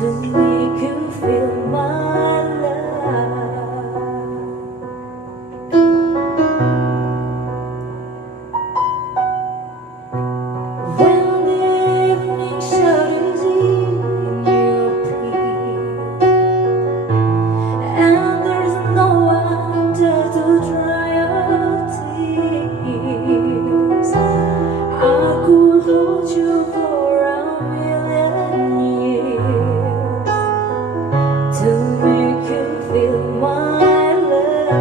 to make you feel my love. When the evening shadows in your peak, and there's no one there to dry your tears, I could hold you for a million years to make you feel my love.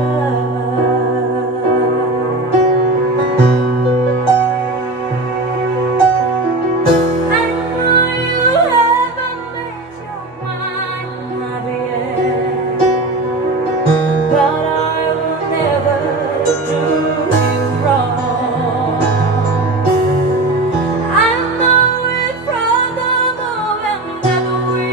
I know you haven't made your mind up yet, but I will never do you wrong. I know it from the moment that we